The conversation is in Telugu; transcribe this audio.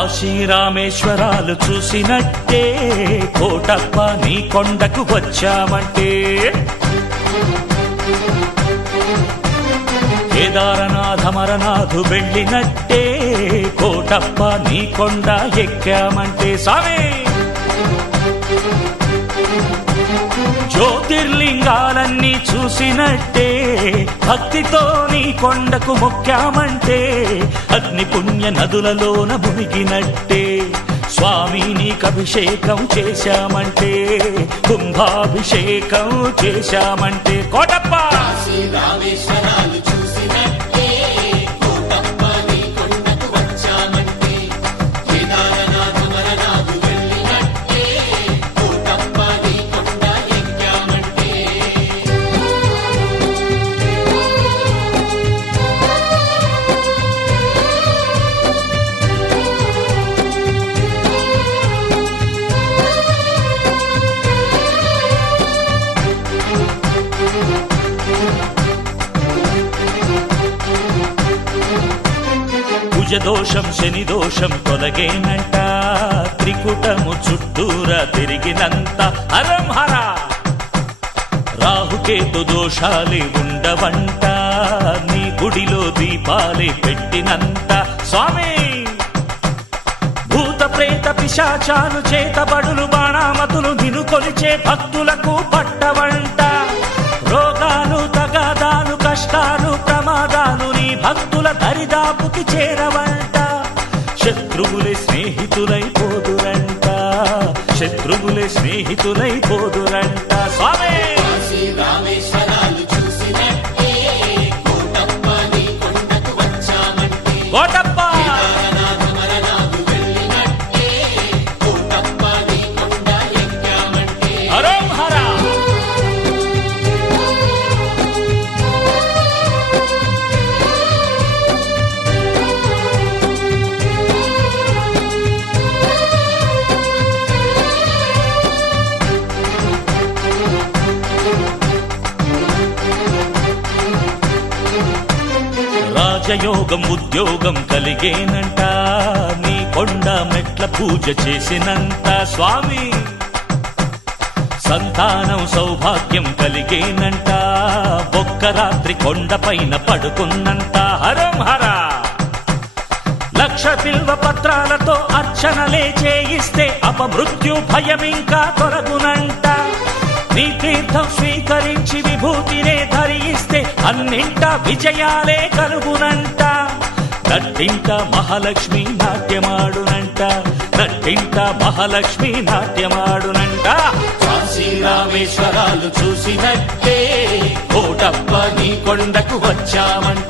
కాశీ రామేశ్వరాలు చూసినట్టే కోటప్ప నీ కొండకు వచ్చామంటే కేదారనాథ మరనాథు వెళ్ళినట్టే కోటప్ప నీ కొండ ఎక్కామంటే సామే జ్యోతిర్లింగాలన్నీ చూసినట్టే భక్తితో నీ కొండకు మొక్కామంటే అగ్ని పుణ్య నదులలోన మునిగినట్టే స్వామి నీకభిషేకం చేశామంటే కుంభాభిషేకం చేశామంటే కోటప్ప దోషం శని దోషం తొలగేనంట త్రికుటము చుట్టూరా తిరిగినంత హరం హర రాహుకేతు దోషాలే ఉండవంట నీ గుడిలో దీపాలే పెట్టినంత స్వామి భూత ప్రేత పిశాచాలు చేతబడులు బాణామతులు నిన్ను కొలిచే భక్తులకు పట్టవంట రోగాలు తగాదాలు కష్టాలు ప్రమాదాలు నీ భక్తుల దరిదాపుకి చేరవంట శత్రువులే స్నేహితులైపోదురంట శత్రువులే స్నేహితులైపోదురంట స్వామి కోటప్ప హరం హర రాజయోగం ఉద్యోగం కలిగేనంట నీ కొండ మెట్ల పూజ చేసినంత స్వామి సంతానం సౌభాగ్యం కలిగేనంట ఒక్క రాత్రి కొండపైన పడుకున్నంత హరం హర లక్ష బిల్వ పత్రాలతో అర్చనలే చేయిస్తే అపమృత్యు భయమింకా తొలగునంట నీ తీర్థం స్వీకరించి విభూతినే ధరిస్తే అన్నింట విజయాలే కలుగునంట నట్టింట మహాలక్ష్మి నాట్యమాడునంట నట్టింట మహాలక్ష్మి నాట్యమాడునంట కాశీ రామేశ్వరాలు చూసినట్టే కోటప్ప నీ కొండకు వచ్చామంట